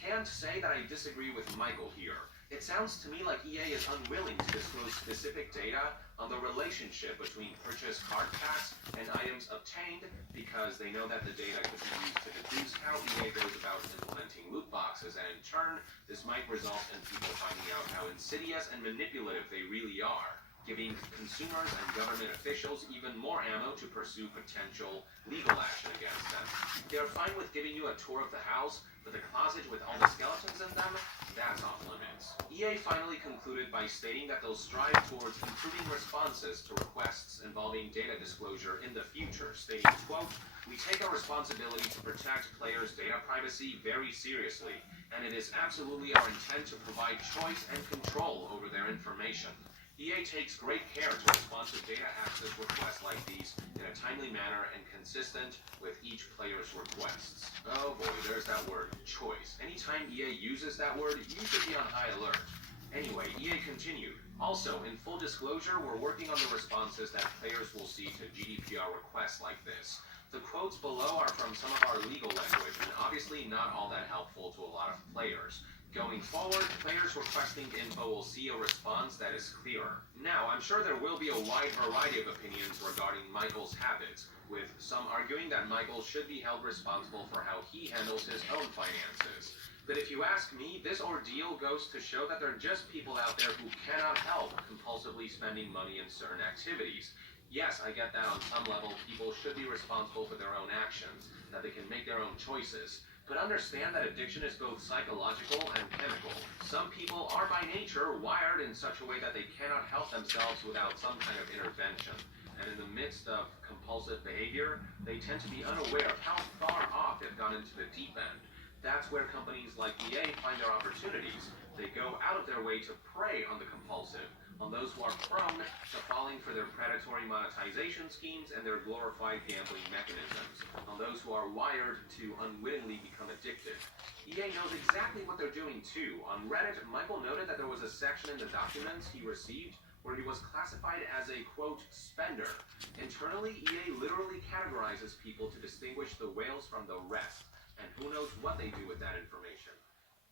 Can't say that I disagree with Michael here. It sounds to me like EA is unwilling to disclose specific data on the relationship between purchased card packs and items obtained because they know that the data could be used to deduce how EA goes about implementing loot boxes, and in turn, this might result in people finding out how insidious and manipulative they really are, giving consumers and government officials even more ammo to pursue potential legal action against them. They are fine with giving you a tour of the house, but the closet with all the skeletons in them, that's off limits. EA finally concluded by stating that they'll strive towards improving responses to requests involving data disclosure in the future, stating, quote, "We take our responsibility to protect players' data privacy very seriously, and it is absolutely our intent to provide choice and control over their information. EA takes great care to respond to data access requests like these in a timely manner and consistent with each player's requests." Oh boy, there's that word, choice. Anytime EA uses that word, you should be on high alert. Anyway, EA continued. Also, in full disclosure, we're working on the responses that players will see to GDPR requests like this. The quotes below are from some of our legal language, and obviously not all that helpful to a lot of players. Going forward, players requesting info will see a response that is clearer. Now, I'm sure there will be a wide variety of opinions regarding Michael's habits, with some arguing that Michael should be held responsible for how he handles his own finances. But if you ask me, this ordeal goes to show that there are just people out there who cannot help compulsively spending money in certain activities. Yes, I get that on some level people should be responsible for their own actions, that they can make their own choices. But understand that addiction is both psychological and chemical. Some people are by nature wired in such a way that they cannot help themselves without some kind of intervention. And in the midst of compulsive behavior, they tend to be unaware of how far off they've gone into the deep end. That's where companies like EA find their opportunities. They go out of their way to prey on the compulsive, on those who are prone to falling for their predatory monetization schemes and their glorified gambling mechanisms, on those who are wired to unwittingly become addicted. EA knows exactly what they're doing too. On Reddit, Michael noted that there was a section in the documents he received where he was classified as a, quote, spender. Internally, EA literally categorizes people to distinguish the whales from the rest, and who knows what they do with that information.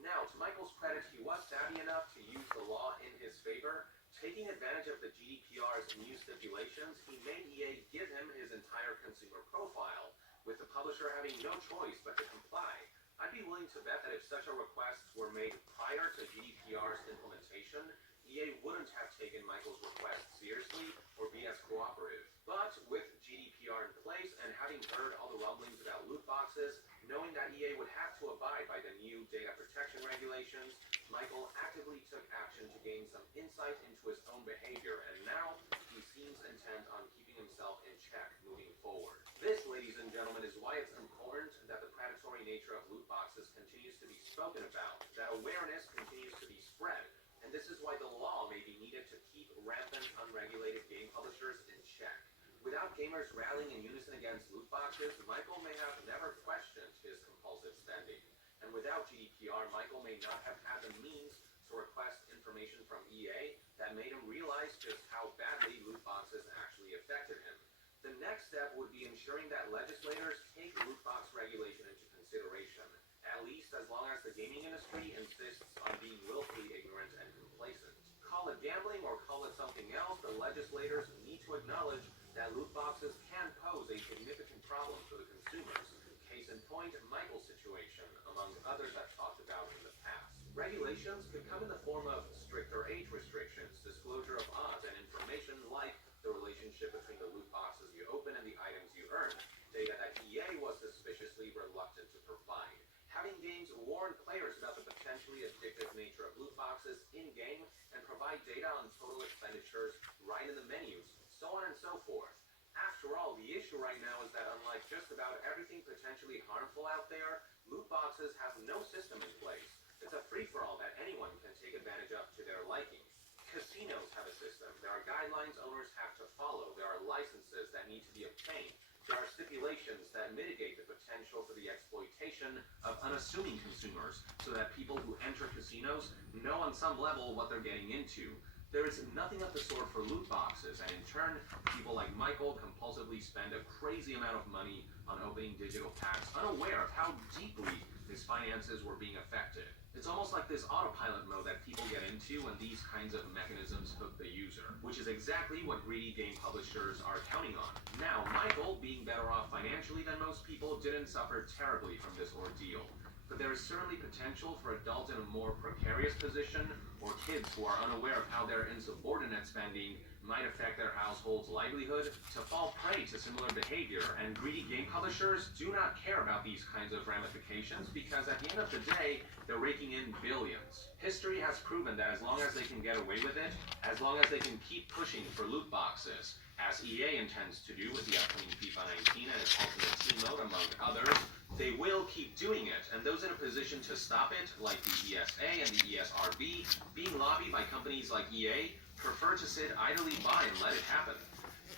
Now, to Michael's credit, he was savvy enough to use the law in his favor. Taking advantage of the GDPR's new stipulations, he made EA give him his entire consumer profile, with the publisher having no choice but to comply. I'd be willing to bet that if such a request were made prior to GDPR's implementation, EA wouldn't have taken Michael's request seriously or be as cooperative. But with GDPR in place and having heard all the rumblings about loot boxes, knowing that EA would have to abide by the new data protection regulations, Michael actively took action to gain some insight into his own behavior, and now he seems intent on keeping himself in check moving forward. This, ladies and gentlemen, is why it's important that the predatory nature of loot boxes continues to be spoken about, that awareness continues to be spread, and this is why the law may be needed to keep rampant, unregulated game publishers in check. Without gamers rallying in unison against loot boxes, Michael may have never questioned his compulsive spending. And without GDPR, Michael may not have had the means to request information from EA that made him realize just how badly loot boxes actually affected him. The next step would be ensuring that legislators take loot box regulation into consideration, at least as long as the gaming industry insists on being willfully ignorant and complacent. Call it gambling or call it something else, the legislators need to acknowledge that loot boxes can pose a significant problem for the consumers. Case in point, Michael's situation, among others I've talked about in the past. Regulations could come in the form of stricter age restrictions, disclosure of odds and information like the relationship between the loot boxes you open and the items you earn, data that EA was suspiciously reluctant to provide. Having games warn players about the potentially addictive nature of loot boxes in-game and provide data on total expenditures right in the menus, so on and so forth. After all, the issue right now is that unlike just about everything potentially harmful out there, loot boxes have no system in place. It's a free-for-all that anyone can take advantage of to their liking. Casinos have a system. There are guidelines owners have to follow. There are licenses that need to be obtained. There are stipulations that mitigate the potential for the exploitation of unassuming consumers so that people who enter casinos know on some level what they're getting into. There is nothing of the sort for loot boxes, and in turn, people like Michael compulsively spend a crazy amount of money on opening digital packs, unaware of how deeply his finances were being affected. It's almost like this autopilot mode that people get into when these kinds of mechanisms hook the user, which is exactly what greedy game publishers are counting on. Now, Michael, being better off financially than most people, didn't suffer terribly from this ordeal. But there is certainly potential for adults in a more precarious position, or kids who are unaware of how their insubordinate spending might affect their household's livelihood, to fall prey to similar behavior. And greedy game publishers do not care about these kinds of ramifications because at the end of the day, they're raking in billions. History has proven that as long as they can get away with it, as long as they can keep pushing for loot boxes, as EA intends to do with the upcoming FIFA 19 and its Ultimate Team mode, among others, they will keep doing it, and those in a position to stop it, like the ESA and the ESRB, being lobbied by companies like EA, prefer to sit idly by and let it happen.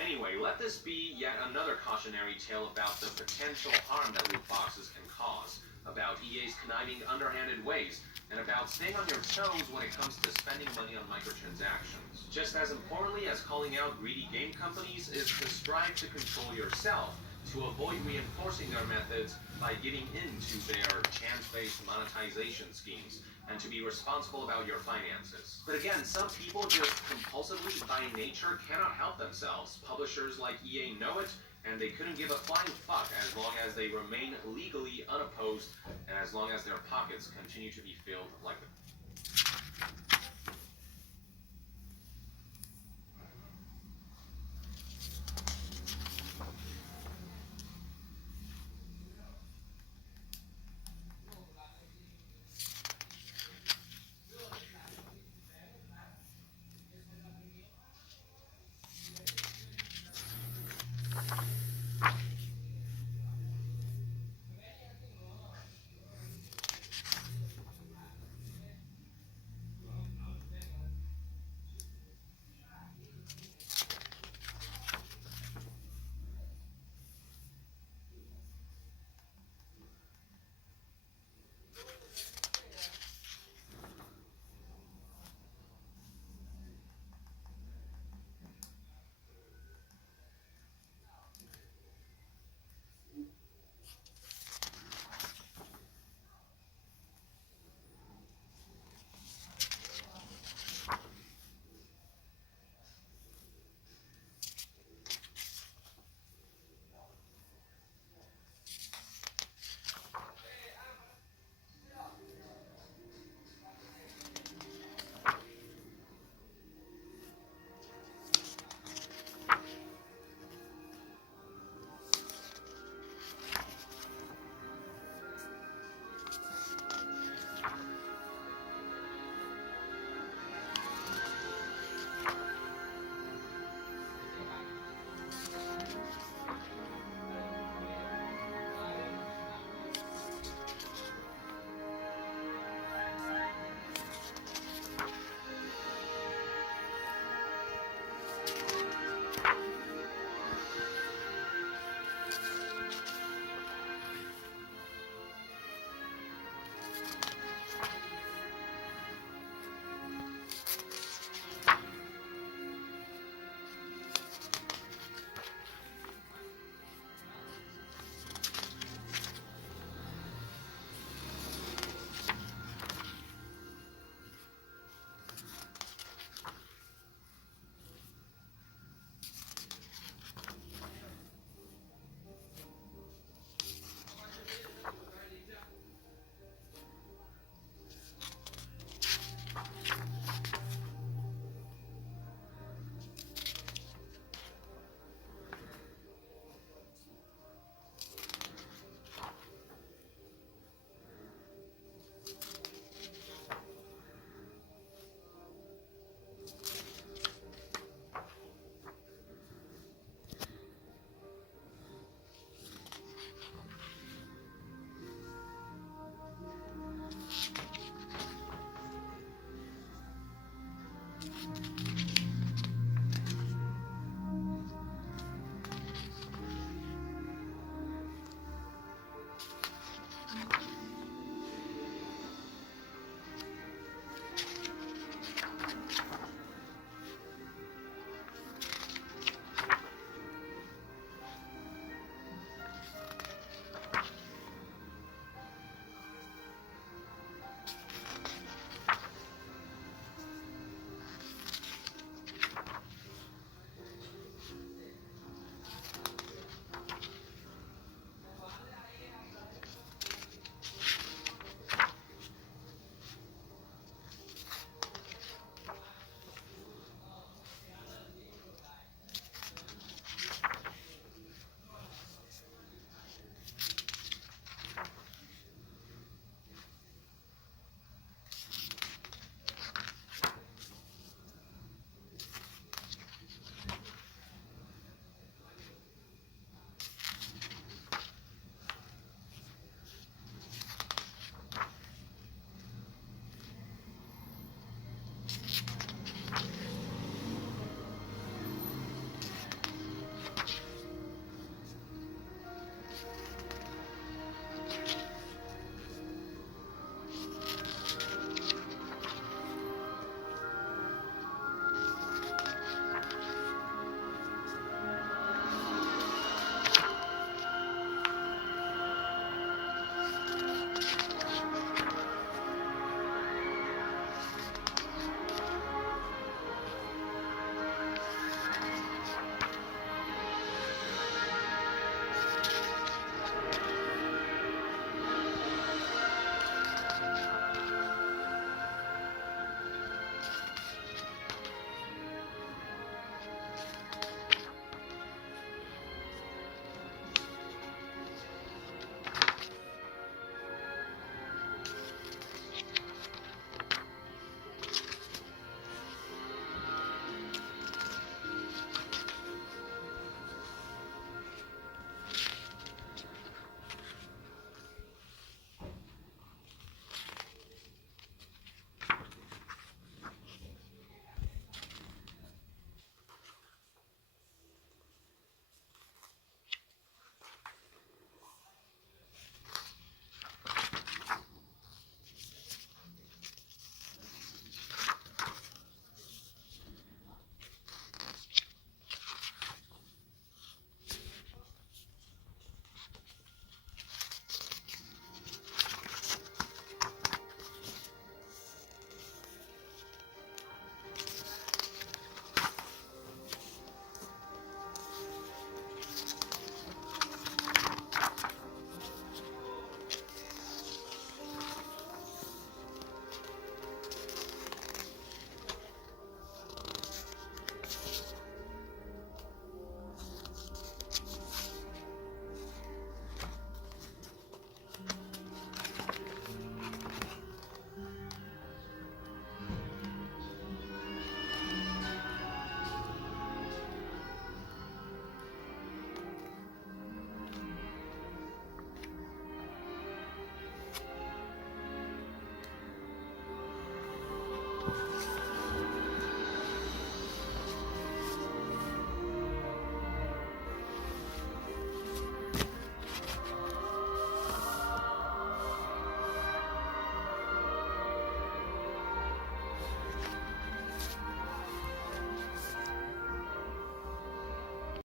Anyway, let this be yet another cautionary tale about the potential harm that loot boxes can cause, about EA's conniving, underhanded ways, and about staying on your toes when it comes to spending money on microtransactions. Just as importantly as calling out greedy game companies is to strive to control yourself, to avoid reinforcing their methods by giving in to their chance-based monetization schemes, and to be responsible about your finances. But again, some people just compulsively, by nature, cannot help themselves. Publishers like EA know it, and they couldn't give a flying fuck as long as they remain legally unopposed, and as long as their pockets continue to be filled like